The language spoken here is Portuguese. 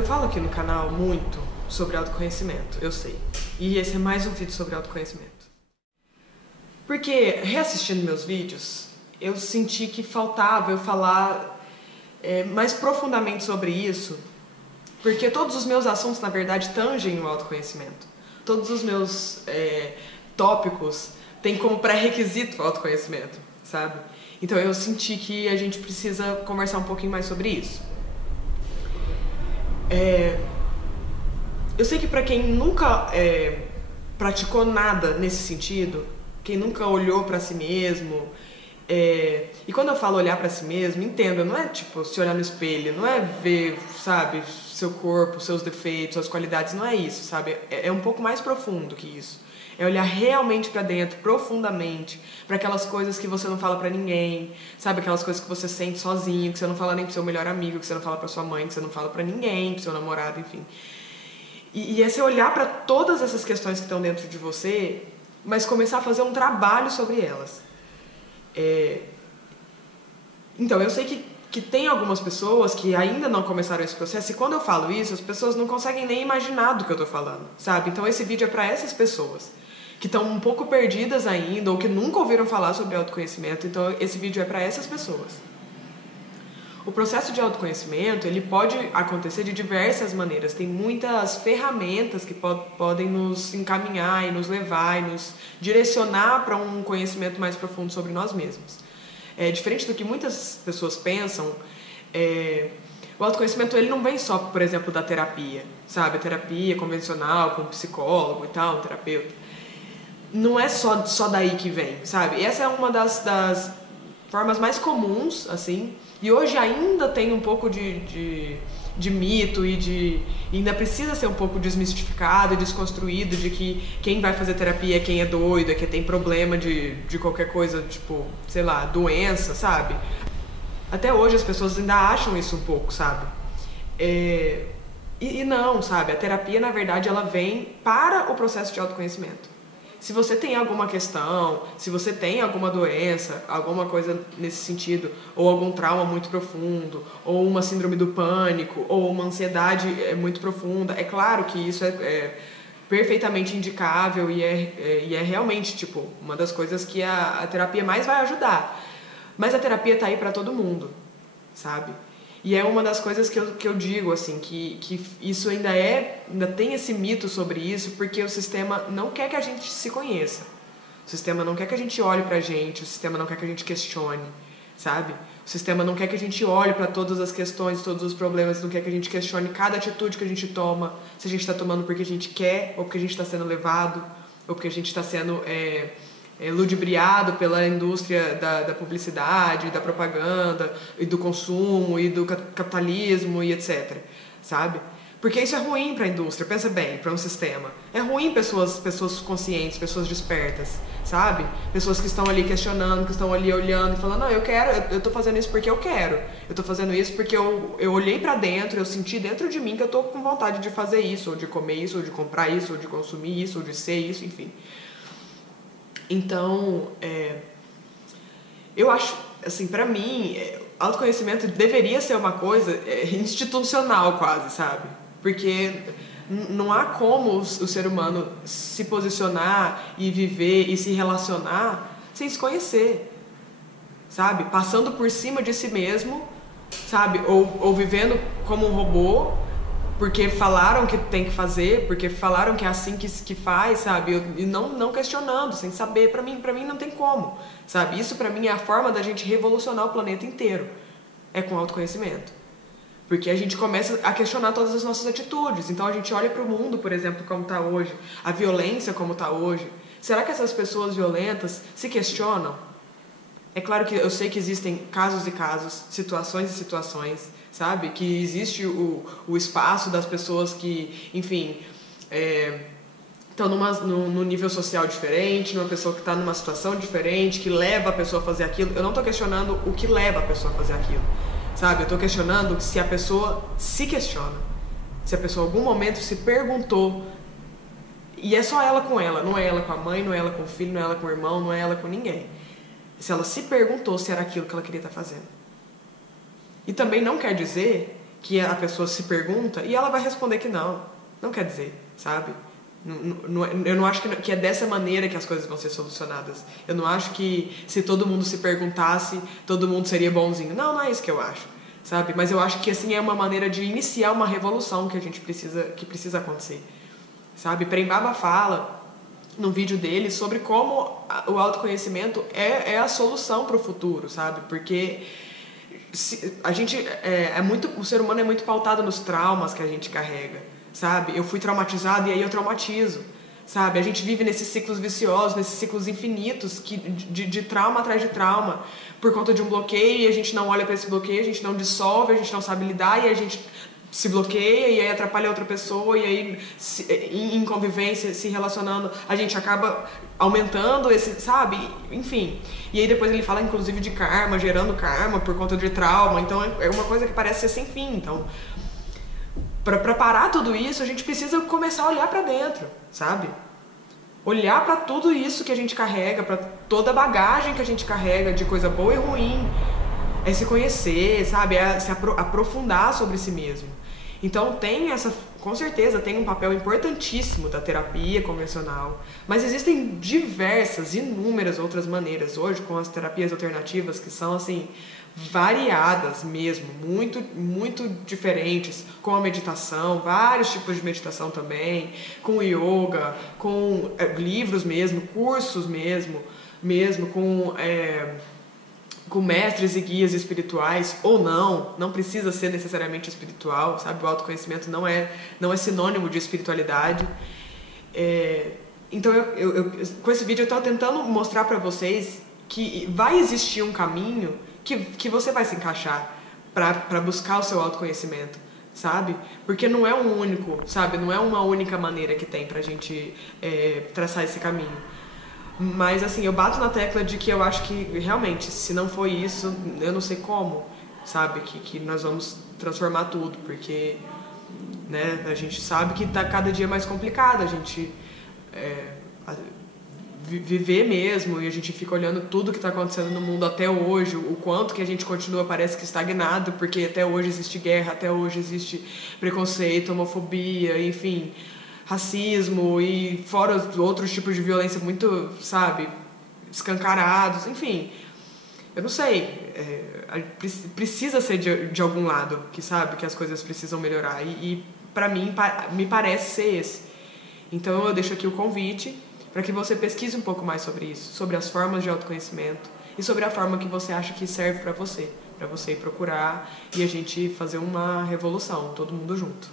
Eu falo aqui no canal muito sobre autoconhecimento, eu sei. E esse é mais um vídeo sobre autoconhecimento. Porque, reassistindo meus vídeos, eu senti que faltava eu falar mais profundamente sobre isso, porque todos os meus assuntos, na verdade, tangem o autoconhecimento. Todos os meus tópicos têm como pré-requisito o autoconhecimento, sabe? Então eu senti que a gente precisa conversar um pouquinho mais sobre isso. Eu sei que pra quem nunca praticou nada nesse sentido, quem nunca olhou pra si mesmo, e quando eu falo olhar pra si mesmo, entenda, não é tipo se olhar no espelho, não é ver, sabe, seu corpo, seus defeitos, suas qualidades, não é isso, sabe? É um pouco mais profundo que isso. É olhar realmente pra dentro, profundamente, pra aquelas coisas que você não fala pra ninguém, sabe? Aquelas coisas que você sente sozinho, que você não fala nem pro seu melhor amigo, que você não fala pra sua mãe, que você não fala pra ninguém, pro seu namorado, enfim. E é você olhar pra todas essas questões que estão dentro de você, mas começar a fazer um trabalho sobre elas. Então, eu sei que tem algumas pessoas que ainda não começaram esse processo, e quando eu falo isso, as pessoas não conseguem nem imaginar do que eu tô falando, sabe? Então esse vídeo é pra essas pessoas que estão um pouco perdidas ainda, ou que nunca ouviram falar sobre autoconhecimento, então esse vídeo é pra essas pessoas. O processo de autoconhecimento, ele pode acontecer de diversas maneiras. Tem muitas ferramentas que podem nos encaminhar e nos levar e nos direcionar para um conhecimento mais profundo sobre nós mesmos. Diferente do que muitas pessoas pensam, o autoconhecimento ele não vem só, por exemplo, da terapia, sabe? A terapia convencional, com um psicólogo e tal, um terapeuta. Não é só daí que vem, sabe? E essa é uma das formas mais comuns, assim, e hoje ainda tem um pouco de mito e ainda precisa ser um pouco desmistificado e desconstruído de que quem vai fazer terapia é quem é doido, é quem tem problema de qualquer coisa, tipo, sei lá, doença, sabe? Até hoje as pessoas ainda acham isso um pouco, sabe? E não, sabe? A terapia, na verdade, ela vem para o processo de autoconhecimento. Se você tem alguma questão, se você tem alguma doença, alguma coisa nesse sentido, ou algum trauma muito profundo, ou uma síndrome do pânico, ou uma ansiedade muito profunda, é claro que isso é perfeitamente indicável e é realmente tipo, uma das coisas que a terapia mais vai ajudar. Mas a terapia tá aí para todo mundo, sabe? E é uma das coisas que eu digo, assim, que isso ainda tem esse mito sobre isso, porque o sistema não quer que a gente se conheça. O sistema não quer que a gente olhe pra gente, o sistema não quer que a gente questione, sabe? O sistema não quer que a gente olhe pra todas as questões, todos os problemas, não quer que a gente questione cada atitude que a gente toma, se a gente tá tomando porque a gente quer, ou porque a gente tá sendo levado, ou porque a gente tá sendo ludibriado pela indústria da publicidade, da propaganda, e do consumo, e do capitalismo, e etc. Sabe? Porque isso é ruim para a indústria, pensa bem, para um sistema. É ruim pessoas conscientes, pessoas despertas, sabe? Pessoas que estão ali questionando, que estão ali olhando e falando, não, eu tô fazendo isso porque eu quero. Eu tô fazendo isso porque eu olhei para dentro, eu senti dentro de mim que eu tô com vontade de fazer isso, ou de comer isso, ou de comprar isso, ou de consumir isso, ou de ser isso, enfim. Então, eu acho, assim, pra mim, autoconhecimento deveria ser uma coisa institucional quase, sabe? Porque não há como o ser humano se posicionar e viver e se relacionar sem se conhecer, sabe? Passando por cima de si mesmo, sabe? Ou vivendo como um robô, porque falaram que tem que fazer, porque falaram que é assim que faz, sabe? E não questionando, sem saber. Pra mim não tem como, sabe? Isso pra mim é a forma da gente revolucionar o planeta inteiro. É com autoconhecimento. Porque a gente começa a questionar todas as nossas atitudes. Então a gente olha pro mundo, por exemplo, como tá hoje, a violência como tá hoje. Será que essas pessoas violentas se questionam? É claro que eu sei que existem casos e casos, situações e situações, sabe? Que existe o espaço das pessoas que, enfim, estão num nível social diferente, numa pessoa que está numa situação diferente, que leva a pessoa a fazer aquilo. Eu não estou questionando o que leva a pessoa a fazer aquilo, sabe? Eu estou questionando se a pessoa se questiona. Se a pessoa em algum momento se perguntou, e é só ela com ela, não é ela com a mãe, não é ela com o filho, não é ela com o irmão, não é ela com ninguém. Se ela se perguntou se era aquilo que ela queria estar fazendo. E também não quer dizer que a pessoa se pergunta e ela vai responder que não. Não quer dizer, sabe? Eu não acho que é dessa maneira que as coisas vão ser solucionadas. Eu não acho que se todo mundo se perguntasse, todo mundo seria bonzinho. Não, não é isso que eu acho, sabe? Mas eu acho que assim é uma maneira de iniciar uma revolução que que precisa acontecer, sabe? Prembaba fala no vídeo dele sobre como o autoconhecimento é a solução para o futuro, sabe? Porque o ser humano é muito pautado nos traumas que a gente carrega, sabe? Eu fui traumatizado e aí eu traumatizo, sabe? A gente vive nesses ciclos viciosos, nesses ciclos infinitos de trauma atrás de trauma, por conta de um bloqueio, e a gente não olha para esse bloqueio, a gente não dissolve, a gente não sabe lidar, e a gente se bloqueia, e aí atrapalha outra pessoa, e aí em convivência, se relacionando, a gente acaba aumentando esse, sabe? Enfim. E aí depois ele fala inclusive de karma, gerando karma por conta de trauma, então é uma coisa que parece ser sem fim. Então, para parar tudo isso, a gente precisa começar a olhar para dentro, sabe? Olhar para tudo isso que a gente carrega, para toda a bagagem que a gente carrega de coisa boa e ruim, é se conhecer, sabe? É se aprofundar sobre si mesmo. Então com certeza tem um papel importantíssimo da terapia convencional, mas existem inúmeras outras maneiras hoje com as terapias alternativas que são assim variadas mesmo, muito muito diferentes, com a meditação, vários tipos de meditação também, com yoga, com livros mesmo, cursos mesmo com mestres e guias espirituais, ou não precisa ser necessariamente espiritual, sabe? O autoconhecimento não é sinônimo de espiritualidade. Então, com esse vídeo eu estou tentando mostrar para vocês que vai existir um caminho que você vai se encaixar para buscar o seu autoconhecimento, sabe? Porque não é um único, sabe? Não é uma única maneira que tem pra gente traçar esse caminho. Mas assim, eu bato na tecla de que eu acho que realmente, se não for isso, eu não sei como, sabe, que nós vamos transformar tudo, porque né, a gente sabe que tá cada dia mais complicado a gente viver mesmo, e a gente fica olhando tudo que está acontecendo no mundo até hoje, o quanto que a gente continua parece que estagnado, porque até hoje existe guerra, até hoje existe preconceito, homofobia, enfim, racismo, e fora outros tipos de violência muito, sabe, escancarados, enfim, eu não sei, precisa ser de algum lado que sabe que as coisas precisam melhorar, e para mim me parece ser esse. Então eu deixo aqui o convite para que você pesquise um pouco mais sobre isso, sobre as formas de autoconhecimento e sobre a forma que você acha que serve para você ir procurar e a gente fazer uma revolução, todo mundo junto.